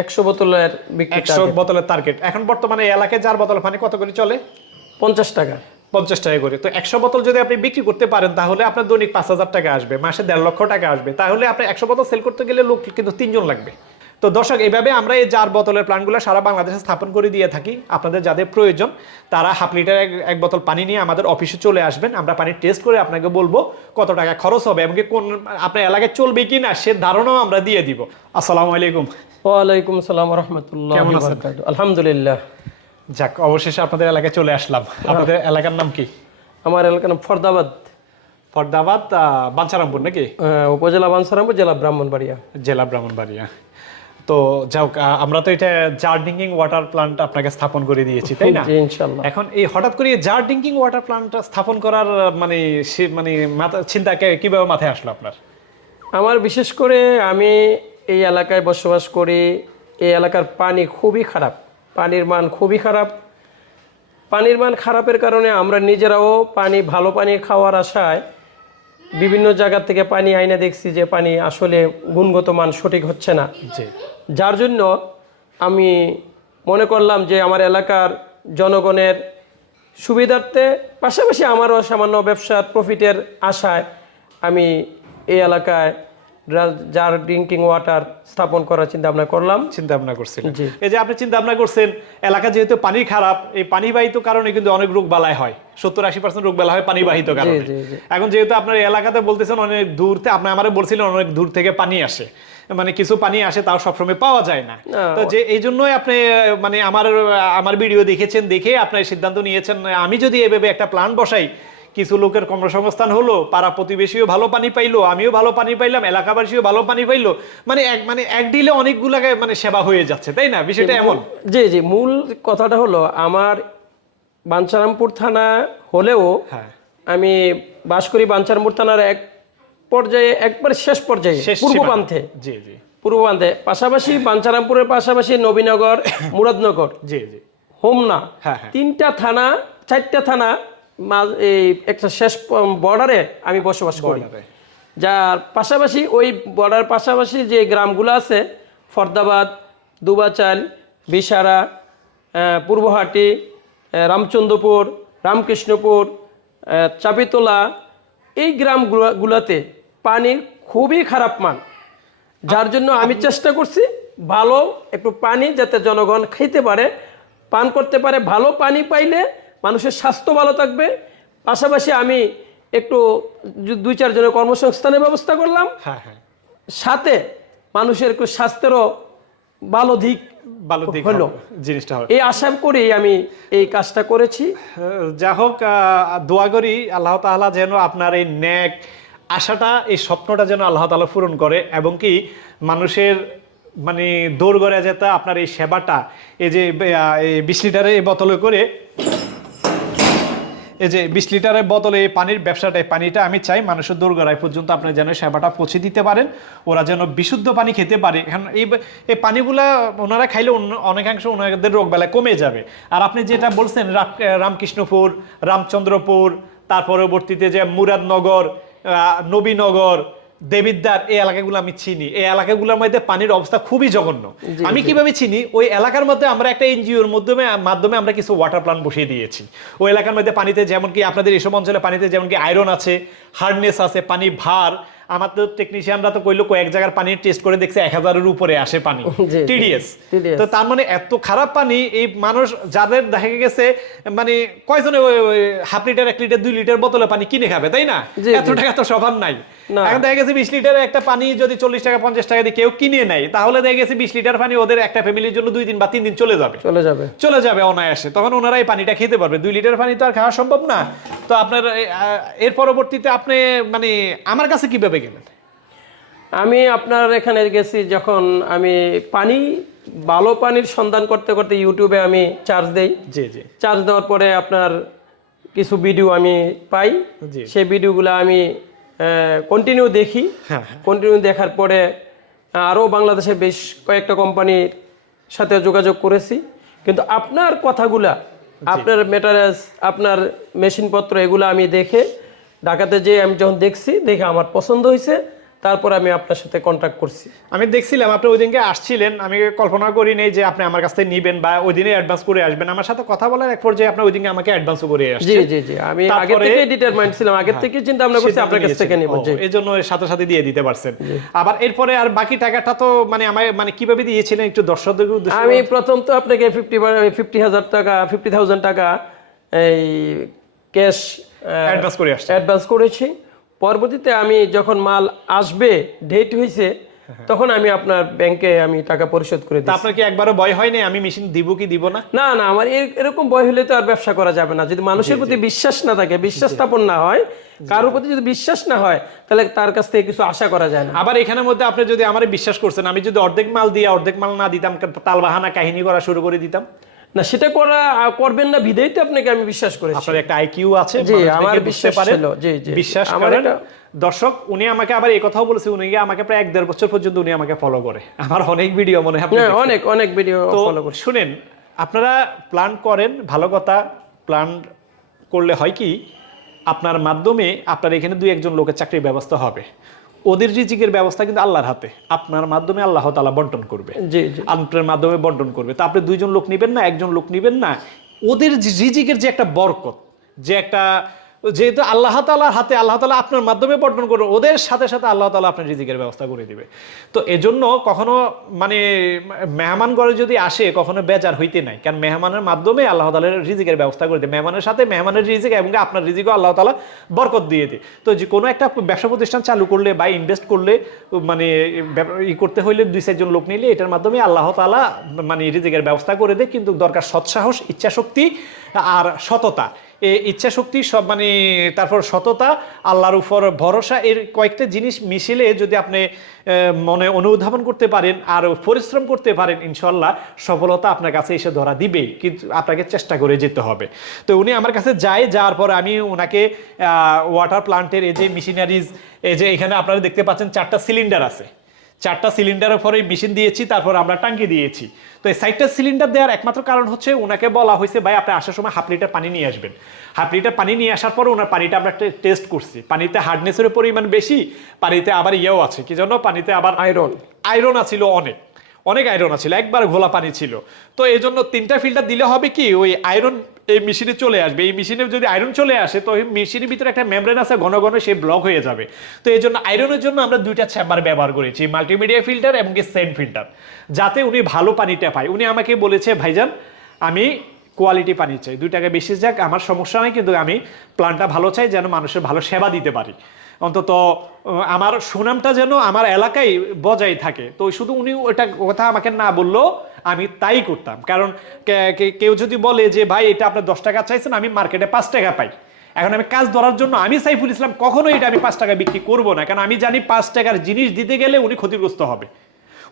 100 বোতলের বিক্রি 100 বোতলের টার্গেট। এখন বর্তমানে এই এলাকায় 4 বোতল পানি কত করে চলে? 50 টাকা। 50 টাকা করে। তো 100 বোতল যদি আপনি বিক্রি করতে পারেন তাহলে আপনার দৈনিক 5,000 টাকা আসবে, মাসে 1.5 লক্ষ টাকা আসবে। তাহলে আপনি 100 বোতল সেল করতে গেলে লোক কিন্তু 3 জন লাগবে। তো দর্শক, এইভাবে আমরা এই 4 বোতলের প্ল্যান্টগুলো সারা বাংলাদেশে স্থাপন করে দিয়ে থাকি। আপনাদের যাদের প্রয়োজন তারা হাফ লিটার এক বোতল পানি নিয়ে আমাদের অফিসে চলে আসবেন। আমরা পানি টেস্ট করে আপনাকে বলবো কত টাকা খরচ হবে এবং কোন আপনার এলাকায় চলবে কিনা সে ধারণাও আমরা দিয়ে দিব। আসসালামু আলাইকুম। ওয়ালাইকুম আসসালাম ওয়া রাহমাতুল্লাহি কেমন ওয়া আছেন? বারাকাতুহু। আলহামদুলিল্লাহ। যাক, অবশেষে আপনাদের এলাকায় চলে আসলাম। আপনাদের এলাকার নাম কি? আমার এলাকার নাম ফরদাবাদ, ফরদাবাদ, বাঞ্ছারামপুর নাকি? উপজেলা বাঞ্ছারামপুর, জেলা ব্রাহ্মণবাড়িয়া। জেলা ব্রাহ্মণবাড়িয়া। তো যাও, আমরা তো এটা জার ড্রিঙ্কিং ওয়াটার প্ল্যান্ট আপনাকে স্থাপন করে দিয়েছি, তাই না? জি ইনশাআল্লাহ। এখন এই হঠাৎ করে জার ড্রিঙ্কিং ওয়াটার প্ল্যান্ট স্থাপন করার মানে চিন্তা কিভাবে মাথায় আসলো আপনার? আমার বিশেষ করে আমি এই এলাকায় বসবাস করি। এই এলাকার পানি খুবই খারাপ, পানির মান খুবই খারাপ। পানির মান খারাপের কারণে আমরা নিজেরাও ভালো পানি খাওয়ার আশায় বিভিন্ন জায়গা থেকে পানি আইনা দেখছি যে পানি আসলে গুণগত মান সঠিক হচ্ছে না। জি। যার জন্য আমি মনে করলাম যে আমার এলাকার জনগণের সুবিধার্থে পাশাপাশি আমারও সামান্য ব্যবসার প্রফিটের আশায় আমি এই এলাকায় জার ড্রিঙ্কিং ওয়াটার স্থাপন করার চিন্তা ভাবনা করলাম। চিন্তা ভাবনা করছিলেন, এই যে আপনি চিন্তা ভাবনা করছেন, এলাকা যেহেতু পানি খারাপ, এই পানিবাহিত কারণে কিন্তু অনেক রোগ বালাই হয়। 70-80% রোগ বালাই হয় পানিবাহিত কারণে। এখন যেহেতু আপনার এলাকাতে বলতেছেন অনেক দূর থেকে, আপনি আমারে বলছিলেন অনেক দূর থেকে পানি আসে, মানে কিছু পানি আসে তাও সবসময় পাওয়া যায় না। তো যে এই জন্যই আপনি মানে আমার ভিডিও দেখেছেন, দেখে আপনার সিদ্ধান্ত নিয়েছেন আমি যদি এভাবে একটা প্ল্যান্ট বসাই, কিছু লোকের কর্মসংস্থান হলো, পাড়া প্রতিবেশীও ভালো পানি পাইলো, আমিও ভালো পানি পাইলাম, এলাকাবাসীও ভালো পানি পাইলো, মানে এক ডিলে অনেকগুলাকে সেবা হয়ে যাচ্ছে, তাই না? বিষয়টা এমন। জি জি, মূল কথাটা হলো আমার বাঞ্ছারামপুর থানা হলেও আমি বাস করি বাঞ্ছারামপুর থানার এক পর্যায়ে, একবার শেষ পর্যায়ে, পূর্ব প্রান্তে। জি জি, পূর্ব প্রান্তে। পাশাপাশি বাঞ্ছারামপুরের পাশাপাশি নবীনগর, মুরাদনগর, জি জি, হোমনা, 3টা থানা, 4টা থানা, এই একটা শেষ বর্ডারে আমি বসবাস করি। যার পাশাপাশি ওই বর্ডার পাশাপাশি যে গ্রামগুলো আছে, ফরদাবাদ, দুবাচাল, বিশারা, পূর্বহাটি, রামচন্দ্রপুর, রামকৃষ্ণপুর, চাপিতলা, এই গ্রামগুলোতে পানির খুবই খারাপ মান। যার জন্য আমি চেষ্টা করছি ভালো একটু পানি যাতে জনগণ খেতে পারে, পান করতে পারে। ভালো পানি পাইলে মানুষের স্বাস্থ্য ভালো থাকবে। পাশাপাশি আমি একটু 2-4 জনের কর্মসংস্থানের ব্যবস্থা করলাম, সাথে মানুষের একটু স্বাস্থ্যেরও ভালো দিক হলো জিনিসটা। এই আশা করি আমি এই কাজটা করেছি। যা হোক, দোয়া করি আল্লাহ তাআলা যেন আপনার এই ন্যাক আশাটা, এই স্বপ্নটা যেন আল্লাহ তাআলা পূরণ করে, এবং কি মানুষের মানে দৌড় গড়ে যেতে আপনার এই সেবাটা, এই যে 20 লিটারের এই বোতলে করে, এই যে 20 লিটারের বোতলে এই পানির ব্যবসাটা, পানিটা আমি চাই মানুষের দোরগোড়ায় পর্যন্ত আপনি যেন সেবাটা পৌঁছে দিতে পারেন, ওরা যেন বিশুদ্ধ পানি খেতে পারে। এখন এই পানিগুলা ওনারা খাইলে অনেকাংশ ওনাদের রোগ বেলায় কমে যাবে। আর আপনি যেটা বলছেন রামকৃষ্ণপুর, রামচন্দ্রপুর, তার পরবর্তীতে যে মুরাদনগর, নবীনগর, দেবিদ্বার, এই এলাকাগুলো আমি চিনি। এই এলাকাগুলোর মধ্যে পানির অবস্থা খুবই জঘন্য। আমি কিভাবে চিনি? ওই এলাকার মধ্যে আমরা একটা এনজিওর মাধ্যমে আমরা কিছু ওয়াটার প্ল্যান্ট বসিয়ে দিয়েছি। ওই এলাকার মধ্যে পানিতে যেমন কি আপনাদের এইসব অঞ্চলে পানিতে যেমন কি আয়রন আছে, হার্ডনেস আছে, পানি ভার। আমার তো টেকনিশিয়ানরা তো কইলো কয়েক জায়গার পানি টেস্ট করে দেখছে 1000-এর উপরে আসে পানি, টিডিএস। তো তার মানে এত খারাপ পানি, এই মানুষ যাদের দেখা গেছে মানে কয়জনে হাফ লিটার, 1 লিটার, 2 লিটার বোতলে পানি কিনে খাবে, তাই না? এত টাকা তো সবার নাই। এখন দেখা গেছে 20 লিটারের একটা পানি যদি 40 টাকা 50 টাকা দিয়ে কেউ কিনে নেয়, তাহলে দেখা গেছে 20 লিটার পানি ওদের একটা ফ্যামিলির জন্য 2 দিন বা 3 দিন চলে যাবে অনায়াসে। তখন ওনারা এই পানিটা খেতে পারবে। 2 লিটার পানি তো আর খাওয়া সম্ভব না। তো আপনার এর পরবর্তীতে আপনি মানে আমার কাছে কিভাবে গেলেন? আমি আপনার এখানে গেছি যখন আমি ভালো পানির সন্ধান করতে করতে ইউটিউবে আমি চার্জ দেই। জি জি, চার্জ দেওয়ার পরে আপনার কিছু ভিডিও আমি পাই, সেই ভিডিওগুলো আমি কন্টিনিউ দেখি। কন্টিনিউ দেখার পরে আরও বাংলাদেশের বেশ কয়েকটা কোম্পানির সাথে যোগাযোগ করেছি, কিন্তু আপনার কথাগুলা, আপনার ম্যাটেরিয়ালস, আপনার মেশিনপত্র, এগুলো আমি দেখে ঢাকাতে যে আমি যখন দেখছি, দেখে আমার পছন্দ হয়েছে। তারপর আমি আপনার সাথে কন্ট্যাক্ট করছি। আমি দেখছিলাম আপনি ওই দিনকে আসছিলেন, আমি কল্পনা করি নেই যে আপনি আমার কাছ থেকে নিবেন বা ওই দিনে অ্যাডভান্স করে আসবেন। আমার সাথে কথা বলার এক পর্যায়ে আপনি ওই দিনকে আমাকে অ্যাডভান্সও করে জি আসছেন। জি জি, আমি আগে থেকে ডিটারমাইন্ড ছিলাম, আগে থেকে চিন্তা ভাবনা করছি আপনার কাছ থেকে নিব। জি, এই জন্য সাথে সাথে দিয়ে দিতে পারছেন। আবার এরপরে আর বাকি টাকাটা তো মানে আমার মানে কিভাবে দিয়েছিলেন একটু দর্শকদের উদ্দেশ্যে? আমি প্রথম তো আপনাকে 50,000 টাকা 50,000 টাকা এই ক্যাশ অ্যাডভান্স করে আসছেন। অ্যাডভান্স করেছি। পরবর্তীতে আমি যখন মাল আসবে ডেট হয়েছে তখন আমি আপনার ব্যাংকে আমি টাকা পরিশোধ করে তা দিই। আপনার কি একবারও ভয় হয় না আমি মেশিন দিব কি দিব না? না না, আমার এরকম ভয় হলে তো আর ব্যবসা করা যাবে না। যদি মানুষের প্রতি বিশ্বাস না থাকে, বিশ্বাস স্থাপন না হয়, কারোর প্রতি যদি বিশ্বাস না হয়, তাহলে তার কাছ থেকে কিছু আশা করা যায় না। আবার এখানের মধ্যে আপনি যদি আমার বিশ্বাস করছেন, আমি যদি অর্ধেক মাল দিয়ে অর্ধেক মাল না দিতাম, তালবাহানা কাহিনী করা শুরু করে দিতাম। না, সেটা করবেন না বিধায় তো আপনাকে আমি বিশ্বাস করেছি। আপনার একটা আইকিউ আছে, জি, মানুষ আমার দেখে বুঝতে বিশ্বাস পারেন। ছিল। জি জি, বিশ্বাস আমার করেন। এটা দর্শক উনি আমাকে আবার এই কথাও বলেছে, উনি আমাকে প্রায় 1-1.5 বছর পর্যন্ত উনি আমাকে ফলো করে। আমার অনেক ভিডিও মনে হয় আপনি দেখছেন। অনেক অনেক ভিডিও তো ফলো করছি। শুনেন, আপনারা প্ল্যান করেন, ভালো কথা। প্ল্যান করলে হয় কি, আপনার মাধ্যমে আপনার এখানে 2-1 লোকের চাকরির ব্যবস্থা হবে। ওদের রিজিকের ব্যবস্থা কিন্তু আল্লাহর হাতে। আপনার মাধ্যমে আল্লাহ তাআলা বন্টন করবে। জি জি, আপনার মাধ্যমে বন্টন করবে। তা আপনি 2 লোক নেবেন না, 1 লোক নেবেন না। ওদের রিজিকের যে একটা বরকত, যে একটা, যেহেতু আল্লাহ তাআলার হাতে, আল্লাহ তাআলা আপনার মাধ্যমে বন্টন করবে, ওদের সাথে সাথে আল্লাহ তাআলা আপনার রিজিকের ব্যবস্থা করে দিবে। তো এজন্য কখনো মানে মেহমান ঘরে যদি আসে কখনো বেজার হইতে নাই, কারণ মেহমানের মাধ্যমে আল্লাহ তাআলা রিজিকের ব্যবস্থা করে দেয়। মেহমানের সাথে মেহমানের রিজিক এবং আপনার রিজিকও আল্লাহ তাআলা বরকত দিয়ে দেয়। তো যে কোনো একটা ব্যবসা প্রতিষ্ঠান চালু করলে বা ইনভেস্ট করলে মানে করতে হইলে 2-4 লোক নিলে এটার মাধ্যমে আল্লাহ তাআলা মানে রিজিকের ব্যবস্থা করে দেয়। কিন্তু দরকার সৎসাহস, ইচ্ছাশক্তি আর সততা। ইচ্ছা শক্তি সব মানে তারপর সততা, আল্লাহর উপর ভরসা, এর কয়েকটা জিনিস মিশিলে যদি আপনি মনে অনুধাবন করতে পারেন আর পরিশ্রম করতে পারেন, ইনশাল্লাহ সফলতা আপনার কাছে এসে ধরা দিবেই। কিন্তু আপনাকে চেষ্টা করে যেতে হবে। তো উনি আমার কাছে যায়, যাওয়ার পর আমি ওনাকে ওয়াটার প্লান্টের এই যে মেশিনারিজ, এই যে এখানে আপনারা দেখতে পাচ্ছেন 4টা সিলিন্ডার আছে, 4টা সিলিন্ডারের পরে মেশিন দিয়েছি, তারপর আমরা টাঙ্কি দিয়েছি। তো এই 4টা সিলিন্ডার দেওয়ার একমাত্র কারণ হচ্ছে ওনাকে বলা হয়েছে ভাই আপনি আসার সময় 1/2 লিটার পানি নিয়ে আসবেন। 1/2 লিটার পানি নিয়ে আসার পর ওনার পানিটা আমরা টেস্ট করছি, পানিতে হার্ডনেসের পরিমাণ বেশি, পানিতে আবার ইয়েও আছে, কি জন্য পানিতে আবার আয়রন আছিল, অনেক আয়রন আছিল, একবার ঘোলা পানি ছিল। তো এই জন্য 3টা ফিল্টার দিলে হবে কি ওই আয়রন এই মেশিনে চলে আসবে। এই মেশিনে যদি আয়রন চলে আসে তো মেশিনের ভিতরে একটা মেমব্রেন আছে, ঘন ঘন সে ব্লক হয়ে যাবে। তো এই জন্য আয়রনের জন্য আমরা 2টা চেম্বার ব্যবহার করেছি, মাল্টিমিডিয়া ফিল্টার এবং সেন্ট ফিল্টার, যাতে উনি ভালো পানিটা পায়। উনি আমাকে বলেছে ভাইজান আমি কোয়ালিটি পানি চাই, 2 টাকা বেশি যাক আমার সমস্যা নাই, কিন্তু আমি প্ল্যানটা ভালো চাই, যেন মানুষের ভালো সেবা দিতে পারি, অন্তত আমার সুনামটা যেন আমার এলাকায় বজায় থাকে। তো শুধু উনি ওটা কথা আমাকে না বললেও আমি তাই করতাম। কারণ কেউ যদি বলে যে ভাই এটা আপনার 10 টাকা চাইছেন, আমি মার্কেটে 5 টাকা পাই, এখন আমি কাজ ধরার জন্য আমি সাইফুল ইসলাম কখনোই এটা আমি 5 টাকা বিক্রি করবো না, কারণ আমি জানি 5 টাকার জিনিস দিতে গেলে উনি ক্ষতিগ্রস্ত হবে।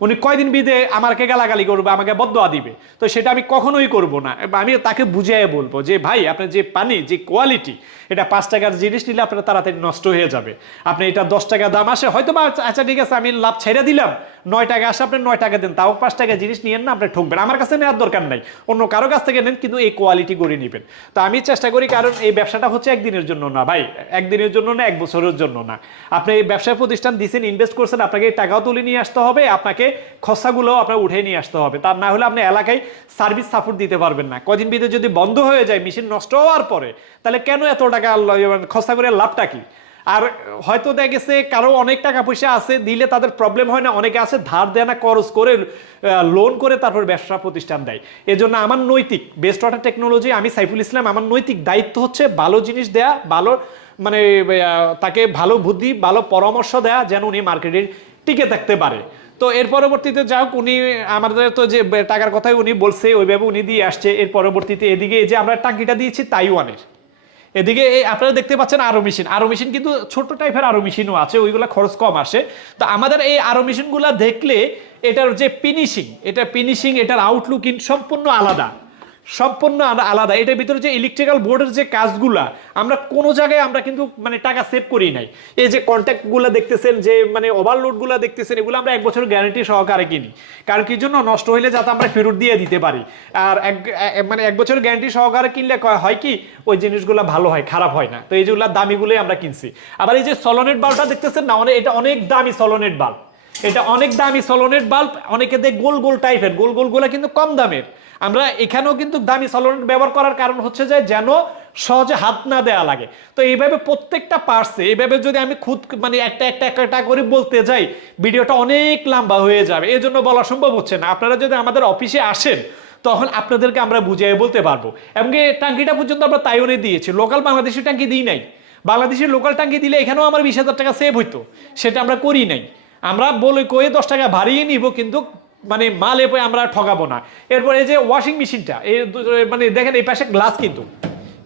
উনি কয়দিন বিদে আমাকে গালাগালি করবে, আমাকে বদদোয়া দিবে, তো সেটা আমি কখনোই করব না। আমি তাকে বুঝিয়ে বলবো যে ভাই আপনার যে পানি যে কোয়ালিটি, এটা 5 টাকার জিনিস নিলে আপনার তাড়াতাড়ি নষ্ট হয়ে যাবে। আপনি এটা 10 টাকা দাম আসে হয়তো বা আচ্ছা ঠিক আছে আমি লাভ ছেড়ে দিলাম, 9 টাকা আসে আপনি 9 টাকা দেন, তাও 5 টাকা জিনিস নিয়েন না, আপনি ঠকবেন। আমার কাছে নেওয়ার দরকার নাই, অন্য কারো কাছ থেকে নেন, কিন্তু এই কোয়ালিটি করে নেবেন। তো আমি চেষ্টা করি, কারণ এই ব্যবসাটা হচ্ছে একদিনের জন্য না ভাই, একদিনের জন্য না, 1 বছরের জন্য না। আপনি এই ব্যবসা প্রতিষ্ঠান দিচ্ছেন, ইনভেস্ট করছেন, আপনাকে টাকাও তুলে নিয়ে আসতে হবে, আপনাকে খরচাগুলো আপনার উঠে নিয়ে আসতে হবে। তার না হলে আপনি এলাকায় সার্ভিস সাপোর্ট দিতে পারবেন না। কদিন ভিতরে যদি বন্ধ হয়ে যায় মেশিন নষ্ট হওয়ার পরে, তাহলে কেন এত টাকা খরচা করে লাভটা কি? আর হয়তো দেখা গেছে কারো অনেক টাকা পয়সা আছে, দিলে তাদের প্রবলেম হয় না, অনেকে আছে ধার দেয় না, খরচ করে লোন করে তারপর ব্যবসা প্রতিষ্ঠান দেয়। এজন্য আমার নৈতিক বেস্ট ওয়াটার টেকনোলজি, আমি সাইফুল ইসলাম, আমার নৈতিক দায়িত্ব হচ্ছে ভালো জিনিস দেয়া, ভালো মানে তাকে ভালো বুদ্ধি ভালো পরামর্শ দেয়া, যেন উনি মার্কেটে টিকে থাকতে পারে। তো এর পরবর্তীতে যাক, উনি আমাদের তো যে টাকার কথাই উনি বলছে ওইভাবে উনি দিয়ে আসছে। এর পরবর্তীতে এদিকে এই যে আমরা টাঙ্কিটা দিয়েছি তাইওয়ানের, এদিকে এই আপনারা দেখতে পাচ্ছেন আরো মেশিন কিন্তু ছোট টাইপের আরো মেশিনও আছে, ওইগুলা খরচ কম আসে। তো আমাদের এই আরো মেশিনগুলা দেখলে এটার যে ফিনিশিং, এটার আউটলুকিং সম্পূর্ণ আলাদা। সম্পূর্ণ আলাদা। এটার ভিতরে যে ইলেকট্রিক্যাল বোর্ডের যে কাজগুলা আমরা কোনো জায়গায় আমরা কিন্তু মানে টাকা সেভ করি নাই। এই যে কন্ট্যাক্ট গুলা দেখতেছেন, যে মানে ওভারলোড গুলা দেখতেছেন, এগুলো আমরা 1 বছরের গ্যারান্টি সহকারে কিনি। কারণ কি জন্য, নষ্ট হইলে যাতে আমরা ফেরত দিয়ে দিতে পারি। আর মানে 1 বছরের গ্যারান্টি সহকারে কিনলে হয় কি, ওই জিনিসগুলো ভালো হয়, খারাপ হয় না। তো এই যেগুলো দামিগুলোই আমরা কিনছি। আবার এই যে সলোনেট বাল্বটা দেখতেছেন না, এটা অনেক দামি সলোনেট বাল্ব। এটা অনেক দামি সলোনেট বাল্ব। অনেকে দেখ গোল গোল টাইপের, গোল গোল গুলা কিন্তু কম দামের। আমরা এখানেও কিন্তু দামি সলোনেট ব্যবহার করার কারণ হচ্ছে যে যেন সহজে হাত না দেওয়া লাগে। তো এইভাবে প্রত্যেকটা পার্টসে এইভাবে যদি আমি খুদ মানে একটা করে বলতে যাই, ভিডিওটা অনেক লম্বা হয়ে যাবে, এই জন্য বলা সম্ভব হচ্ছে না। আপনারা যদি আমাদের অফিসে আসেন তখন আপনাদেরকে আমরা বুঝিয়ে বলতে পারবো। এমনকি ট্যাঙ্কিটা পর্যন্ত আমরা তাইওয়ানে দিয়েছি, লোকাল বাংলাদেশি ট্যাঙ্কি দিই নাই। বাংলাদেশের লোকাল ট্যাঙ্কি দিলে এখানেও আমার 20,000 টাকা সেভ হইতো, সেটা আমরা করি নাই। আমরা বলে কয়ে 10 টাকা বাড়িয়ে নিব, কিন্তু মানে মাল এ আমরা ঠকাবো না। এরপর এই যে ওয়াশিং মেশিনটা, এই মানে দেখেন এই পাশে গ্লাস, কিন্তু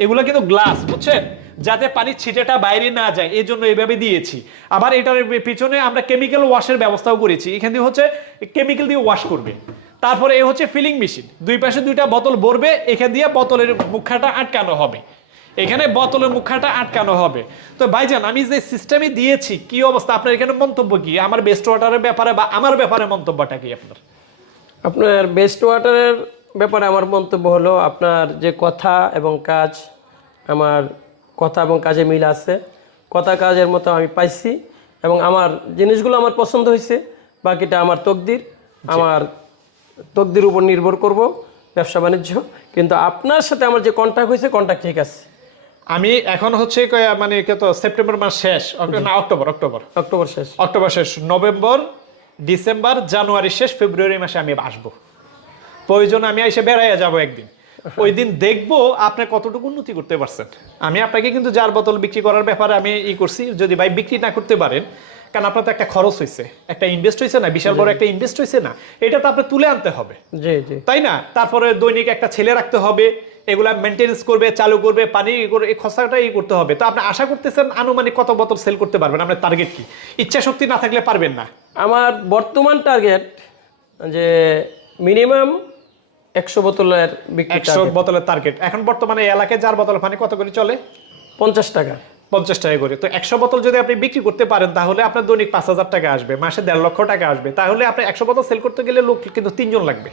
এগুলো কিন্তু গ্লাস, বুঝছেন, যাতে পানির ছিটেটা বাইরে না যায়, এই জন্য এইভাবে দিয়েছি। আবার এটার পিছনে আমরা কেমিক্যাল ওয়াশের ব্যবস্থাও করেছি। এখান দিয়ে হচ্ছে কেমিক্যাল দিয়ে ওয়াশ করবে। তারপরে এই হচ্ছে ফিলিং মেশিন, দুই পাশে 2টা বোতল ভরবে, এখান দিয়ে বোতলের মুখাটা আটকানো হবে, এখানে বোতলের মুখাটা আটকানো হবে। তো ভাইজান, আমি যে সিস্টেমে দিয়েছি, কি অবস্থা, আপনার এখানে মন্তব্য কি আমার বেস্ট ওয়াটারের ব্যাপারে, বা আমার ব্যাপারে মন্তব্যটা কি আপনার? আপনার বেস্ট ওয়াটারের ব্যাপারে আমার মন্তব্য হলো, আপনার যে কথা এবং কাজ, আমার কথা এবং কাজে মিল আছে। কথা কাজের মতো আমি পাইছি, এবং আমার জিনিসগুলো আমার পছন্দ হয়েছে। বাকিটা আমার তকদির, আমার তকদির উপর নির্ভর করব ব্যবসা বাণিজ্য। কিন্তু আপনার সাথে আমার যে কন্ট্যাক্ট হয়েছে, কন্ট্যাক্ট ঠিক আছে। আমি এখন হচ্ছে মানে কত, সেপ্টেম্বর মাস শেষ না, অক্টোবর শেষ, নভেম্বর, ডিসেম্বর, জানুয়ারি শেষ, ফেব্রুয়ারি মাসে আমি আসবো। প্রয়োজন আমি এসে বেড়াইয়া যাবো একদিন, ওই দিন দেখবো আপনি কতটুকু উন্নতি করতে পারছেন। আমি আপনাকে কিন্তু জার বোতল বিক্রি করার ব্যাপারে আমি করছি, যদি ভাই বিক্রি না করতে পারেন, কারণ আপনার তো একটা খরচ হয়েছে, একটা ইনভেস্ট হয়েছে না, বিশাল বড় একটা ইনভেস্ট হয়েছে না, এটা তো আপনি তুলে আনতে হবে, তাই না? তারপরে দৈনিক একটা ছেলে রাখতে হবে, এগুলা মেনটেন্স করবে, চালু করবে, পানি এই খরচাটা করতে হবে। তো আপনি আশা করতেছেন আনুমানিক কত বোতল সেল করতে পারবেন? আপনার টার্গেট কি? ইচ্ছা শক্তি না থাকলে পারবেন না। আমার বর্তমান টার্গেট যে মিনিমাম 100 বোতলের বিক্রি। 100 বোতলের টার্গেট। এখন বর্তমানে এলাকায় যার বোতল পানি কত করে চলে? 50 টাকা। 50 টাকা করে। তো 100 বোতল যদি আপনি বিক্রি করতে পারেন, তাহলে আপনার দৈনিক 5,000 টাকা আসবে, মাসে 1.5 লক্ষ টাকা আসবে। তাহলে আপনি 100 বোতল সেল করতে গেলে লোক কিন্তু 3 জন লাগবে।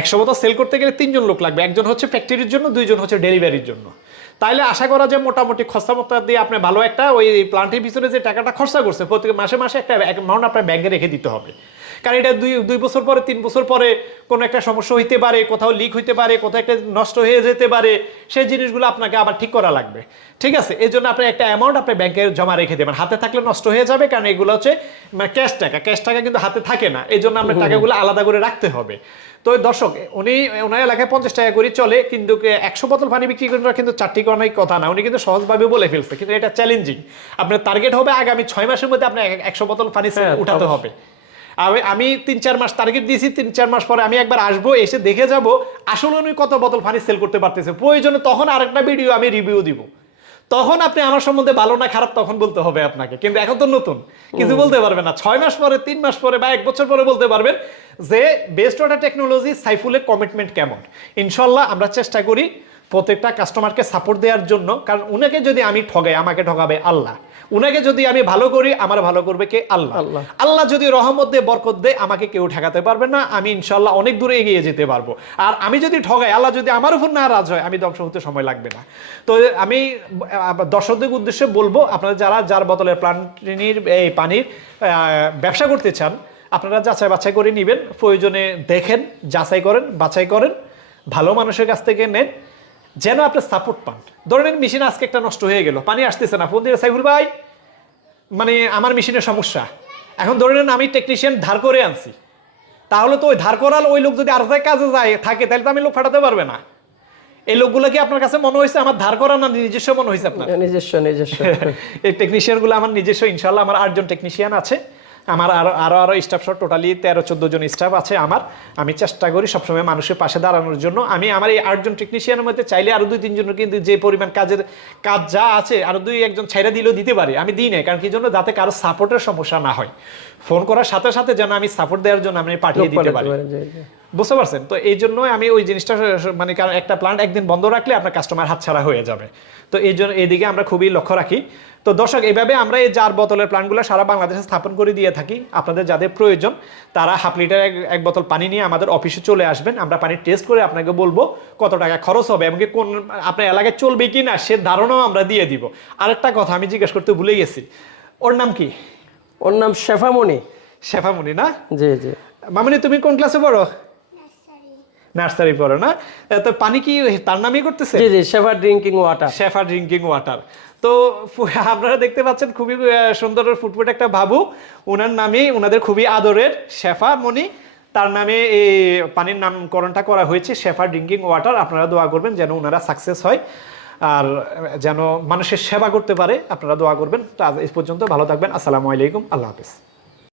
100 বোতল সেল করতে গেলে 3 জন লোক লাগবে, একজন হচ্ছে ফ্যাক্টরির জন্য, 2 জন হচ্ছে ডেলিভারির জন্য। তাইলে আশা করা যায় মোটামুটি খরচা মতো দিয়ে আপনি ভালো একটা ওই প্লান্টের পিছনে যে টাকাটা খরচা করছে, প্রত্যেক মাসে মাসে একটা অ্যামাউন্ট আপনার ব্যাংকে রেখে দিতে হবে। কারণ এটা 2 বছর পরে, 3 বছর পরে কোনো একটা সমস্যা হইতে পারে, কোথাও লিক হইতে পারে, কোথাও একটা নষ্ট হয়ে যেতে পারে, সেই জিনিসগুলো আপনাকে আবার ঠিক করা লাগবে। ঠিক আছে, এই জন্য আপনি একটা অ্যামাউন্ট আপনি ব্যাংকে জমা রেখে দেবেন। হাতে থাকলে নষ্ট হয়ে যাবে, কারণ এগুলো হচ্ছে মানে ক্যাশ টাকা কিন্তু হাতে থাকে না, এই জন্য আপনার টাকাগুলো আলাদা করে রাখতে হবে। তো দর্শক, ওনার এলাকায় 50 টাকা করে চলে, কিন্তু 100 বোতল পানি বিক্রি করা কিন্তু 4টি অনেক কথা না, উনি কিন্তু সহজভাবে বলে ফেলছে, কিন্তু এটা চ্যালেঞ্জিং। আপনার টার্গেট হবে আগামী 6 মাসের মধ্যে আপনার 100 বোতল পানি উঠাতে হবে। আমি 3-4 মাস টার্গেট দিয়েছি, 3-4 মাস পরে আমি একবার আসবো, এসে দেখে যাব আসলে উনি কত বোতল পানি সেল করতে পারতেছে। প্রয়োজনে তখন আরেকটা ভিডিও আমি রিভিউ দিব, তখন আপনি আমার সম্বন্ধে ভালো না খারাপ তখন বলতে হবে আপনাকে। কিন্তু এখন তো নতুন, কিছু বলতে পারবেন না। 6 মাস পরে, 3 মাস পরে বা 1 বছর পরে বলতে পারবেন যে বেস্ট ওয়াটার টেকনোলজি সাইফুলের কমিটমেন্ট কেমন। ইনশাল্লাহ আমরা চেষ্টা করি প্রত্যেকটা কাস্টমারকে সাপোর্ট দেওয়ার জন্য, কারণ উনাকে যদি আমি ঠগাই, আমাকে ঠগাবে আল্লাহ। উনাকে যদি আমি ভালো করি, আমার ভালো করবে কে? আল্লাহ। আল্লাহ যদি রহমত দেয়, বরকত দেয়, আমাকে কেউ ঠেকাতে পারবে না। আমি ইনশাল্লাহ অনেক দূরে এগিয়ে যেতে পারবো। আর আমি যদি ঠগাই, আল্লাহ যদি আমার উপর নারাজ হয়, আমি ধ্বংস হতে সময় লাগবে না। তো আমি দর্শকদের উদ্দেশ্যে বলবো, আপনারা যার বোতলের প্লান্টিনির এই পানির ব্যবসা করতে চান, আপনারা যাচাই বাছাই করে নেবেন, প্রয়োজনে দেখেন, যাচাই করেন, বাছাই করেন, ভালো মানুষের কাছ থেকে নেন, যেন আপনি সাপোর্ট পান। ধরেন মেশিন আজকে একটা নষ্ট হয়ে গেল, পানি আসতেছে না, ফোন দিয়ে সাইফুল ভাই মানে আমার মেশিনের সমস্যা। এখন ধরে নেন আমি টেকনিশিয়ান ধার করে আনছি, তাহলে তো ওই ধার করাল ওই লোক যদি আর কাজে যায় থাকে, তাহলে তো আমি লোক পাঠাতে পারবে না। এই লোকগুলো কি আপনার কাছে মনে হয়েছে আমার ধার করা, না নিজস্ব মনে হয়েছে আপনার? নিজস্ব। এই টেকনিশিয়ান গুলো আমার নিজস্ব। ইনশাল্লাহ আমার 8 জন টেকনিশিয়ান আছে, আমার আরো স্টাফ সহ টোটালি 13-14 জন স্টাফ আছে আমার। আমি চেষ্টা করি সবসময় মানুষের পাশে দাঁড়ানোর জন্য। আমি আমার এই 8 জন টেকনিশিয়ানের মধ্যে চাইলে আরো 2-3 জন, কিন্তু যে পরিমাণ কাজ যা আছে আরো 2-1 জন ছাইরা দিলেও দিতে পারি, আমি দিই না। কারণ কি জন্য? যাতে কারো সাপোর্টের সমস্যা না হয়, ফোন করার সাথে সাথে যেন আমি সাপোর্ট দেওয়ার জন্য আমি পাঠিয়ে দিতে পারি। বুঝতে পারছেন? তো এই জন্যই আমি ওই জিনিসটা মানে কারণ একটা প্লান্ট একদিন বন্ধ রাখলে আপনার কাস্টমার হাতছাড়া হয়ে যাবে। তো এই জন্য এইদিকে আমরা খুবই লক্ষ্য রাখি। তো দর্শক, এইভাবে আমরা এই জার বোতলের প্লান্টগুলো সারা বাংলাদেশে স্থাপন করে দিয়ে থাকি। আপনাদের যাদের প্রয়োজন তারা হাফ লিটার এক বোতল পানি নিয়ে আমাদের অফিসে চলে আসবেন। আমরা পানি টেস্ট করে আপনাকে বলবো কত টাকা খরচ হবে এবং কোন আপনার এলাকায় চলবে কি না সে ধারণাও আমরা দিয়ে দিব। আরেকটা কথা আমি জিজ্ঞেস করতে ভুলে গেছি, ওর নাম কি? ওর নাম শেফামণি। শেফামণি না? জি জি। মামনি তুমি কোন ক্লাসে পড়ো? নার্সারি পড়ো না? তো পানি কি তার নামই করতেছে? জি জি, শেফা ড্রিঙ্কিং ওয়াটার। শেফা ড্রিঙ্কিং ওয়াটার। তো আপনারা দেখতে পাচ্ছেন খুবই সুন্দর ফুটফুট একটা বাবু, ওনার নামে ওনাদের খুবই আদরের শেফা মনি, তার নামে এই পানির নামকরণটা করা হয়েছে শেফা ড্রিঙ্কিং ওয়াটার। আপনারা দোয়া করবেন যেন ওনারা সাকসেস হয় আর যেন মানুষের সেবা করতে পারে, আপনারা দোয়া করবেন। তো আজ এই পর্যন্ত, ভালো থাকবেন, আসসালামু আলাইকুম, আল্লাহ হাফেজ।